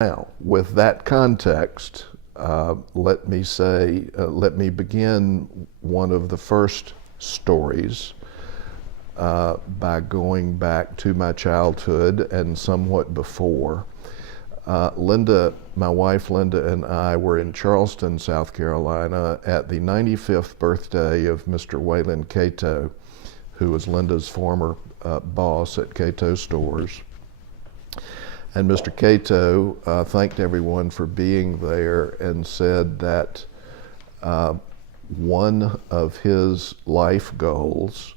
Now, with that context, let me begin one of the first stories by going back to my childhood and somewhat before. My wife Linda and I were in Charleston, South Carolina at the 95th birthday of Mr. Wayland Cato, who was Linda's former boss at Cato Stores. And Mr. Cato thanked everyone for being there and said that one of his life goals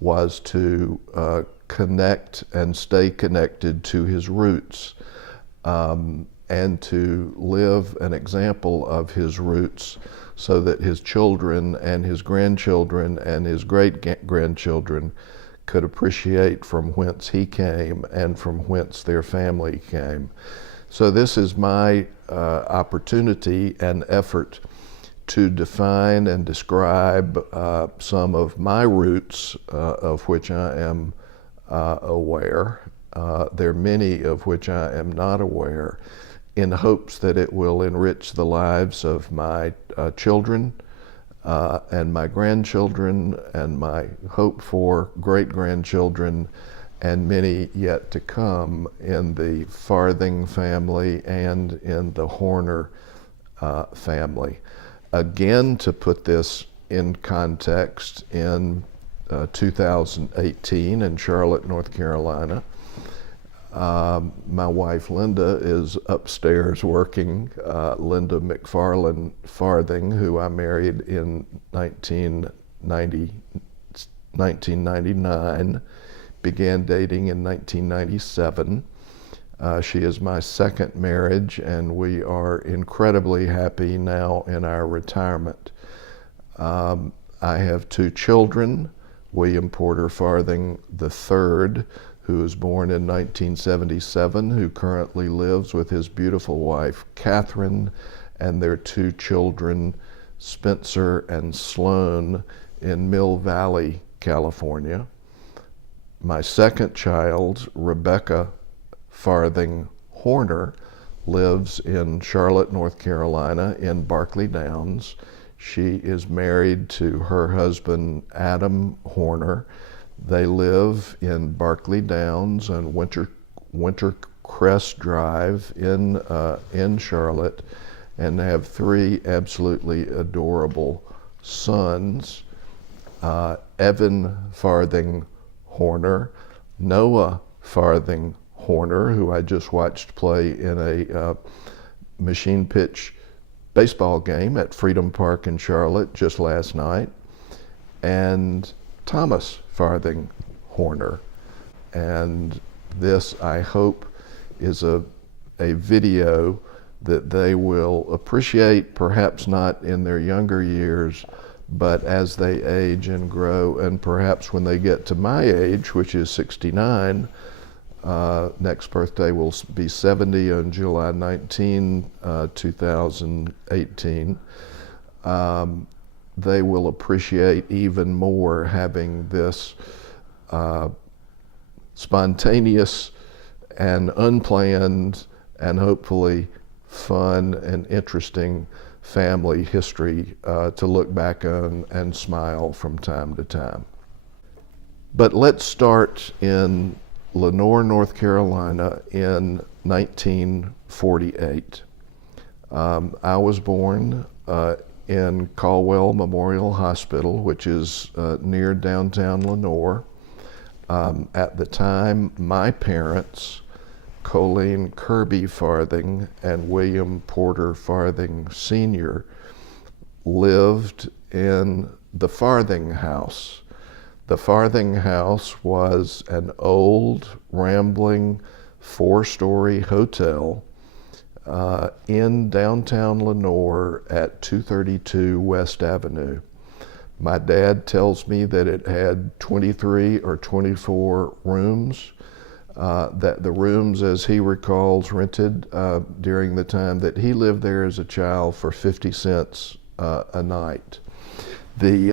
was to connect and stay connected to his roots and to live an example of his roots so that his children and his grandchildren and his great-grandchildren could appreciate from whence he came and from whence their family came. So this is my opportunity and effort to define and describe some of my roots of which I am aware. There are many of which I am not aware, in hopes that it will enrich the lives of my children, and my grandchildren, and my hope for great-grandchildren, and many yet to come in the Farthing family and in the Horner family. Again, to put this in context, in 2018 in Charlotte, North Carolina, my wife Linda is upstairs working. Linda McFarland Farthing, who I married in 1999, began dating in 1997. She is my second marriage, and we are incredibly happy now in our retirement. I have two children, William Porter Farthing III, who was born in 1977, who currently lives with his beautiful wife, Catherine, and their two children, Spencer and Sloan, in Mill Valley, California. My second child, Rebecca Farthing Horner, lives in Charlotte, North Carolina, in Barkley Downs. She is married to her husband, Adam Horner. They live in Barkley Downs and Wintercrest Drive in Charlotte, and have three absolutely adorable sons, Evan Farthing Horner, Noah Farthing Horner, who I just watched play in a machine pitch baseball game at Freedom Park in Charlotte just last night, and Thomas Farthing Horner. And this, I hope, is a video that they will appreciate, perhaps not in their younger years, but as they age and grow, and perhaps when they get to my age, which is 69, next birthday will be 70 on July 19, 2018. They will appreciate even more having this spontaneous and unplanned and hopefully fun and interesting family history to look back on and smile from time to time. But let's start in Lenoir, North Carolina in 1948. I was born in Caldwell Memorial Hospital, which is near downtown Lenoir. At the time, my parents, Colleen Kirby Farthing and William Porter Farthing Sr., lived in the Farthing House. The Farthing House was an old, rambling, four-story hotel in downtown Lenoir at 232 West Avenue. My dad tells me that it had 23 or 24 rooms, that the rooms, as he recalls, rented during the time that he lived there as a child for 50 cents a night. The